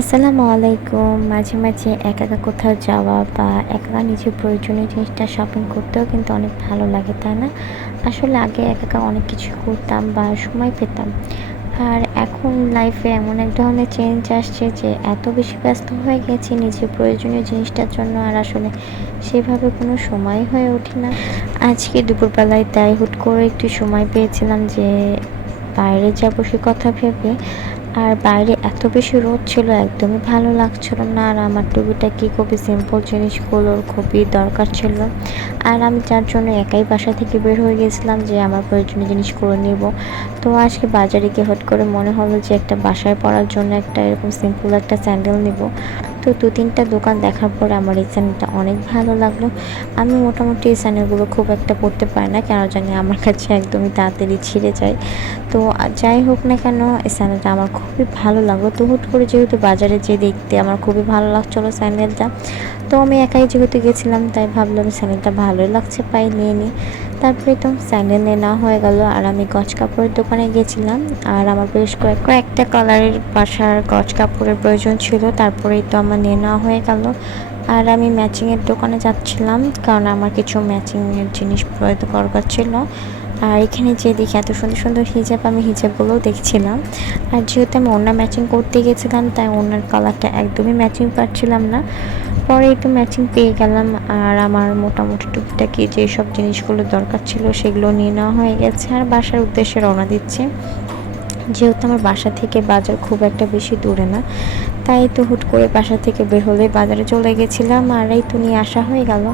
আসসালামু আলাইকুম। মাঝে, মাঝে একা, একা কোথাও যাওয়া বা একা নিজের প্রয়োজনীয় জিনিসটা শপিং করতেও কিন্তু অনেক ভালো লাগে, তাই না? আসলে আগে একা, একা অনেক কিছু করতাম বা সময় পেতাম। আর এখন লাইফে এমন এক ধরনের চেঞ্জ আসছে যে এত বেশি ব্যস্ত হয়ে গেছি নিজের প্রয়োজনীয় জিনিসটার জন্য আর আসলে সেভাবে কোনো সময়ই হয়ে ওঠে না। আজকে দুপুরবেলায় তাই হুট করে একটু সময় পেয়েছিলাম যে বাইরে যাবো সে কথা ভেবে। আর বাইরে এত বেশি রোদ ছিল, একদমই ভালো লাগছিল না। আর আমার টুকিটাকি খুবই সিম্পল জিনিসগুলোর খুবই দরকার ছিল। আর আমি যার জন্য একাই বাসা থেকে বের হয়ে গেছিলাম যে আমার প্রয়োজনীয় জিনিসগুলো নেব। তো আজকে বাজারে গিয়ে হট করে মনে হলো যে একটা বাসায় পরার জন্য একটা এরকম সিম্পল একটা স্যান্ডেল নেব। তো ২-৩টা দোকান দেখার পরে আমার এই স্যান্ডেলটা অনেক ভালো লাগলো। আমি মোটামুটি এই স্যান্ডেলগুলো খুব একটা পরতে পারি না, কেন জানি আমার কাছে একদমই তাড়াতাড়ি ছিঁড়ে যায়। তো যাই হোক না কেন, এই স্যান্ডেলটা আমার খুবই ভালো লাগলো। তো হুট করে যেহেতু বাজারে যেয়ে দেখতে আমার খুবই ভালো লাগছিলো স্যান্ডেলটা। তো আমি একাই যেহেতু গেছিলাম তাই ভাবলাম স্যান্ডেলটা ভালোই লাগছে, পাই নিয়ে নিই। তারপরে তো স্যান্ডেল নেওয়া হয়ে গেল আর আমি গজ কাপড়ের দোকানে গেছিলাম। আর আমার বেশ কয়েকটা কালারের বাসার গজ কাপড়ের প্রয়োজন ছিল, তারপরেই তো আমার নিয়ে নেওয়া হয়ে গেল। আর আমি ম্যাচিংয়ের দোকানে যাচ্ছিলাম, কারণ আমার কিছু ম্যাচিংয়ের জিনিস দরকার ছিল। আর এখানে যে দেখি এত সুন্দর সুন্দর হিজাব, আমি হিজাবগুলোও দেখছিলাম। আর যেহেতু আমি ওড়না ম্যাচিং করতে গেছিলাম তাই ওড়নার কালারটা একদমই ম্যাচিং পাচ্ছিলাম না। পরে একটু ম্যাচিং পেয়ে গেলাম আর আমার মোটামুটি টুকিটাকি যেসব জিনিসগুলো দরকার ছিল সেগুলো নিয়ে নেওয়া হয়ে গেছে আর বাসার উদ্দেশ্যে রওনা দিচ্ছি। যেহেতু আমার বাসা থেকে বাজার খুব একটা বেশি দূরে না, তাই তো হুট করে বাসা থেকে বের হলে বাজারে চলে গেছিলাম আর এই তো নিয়ে আসা হয়ে গেল।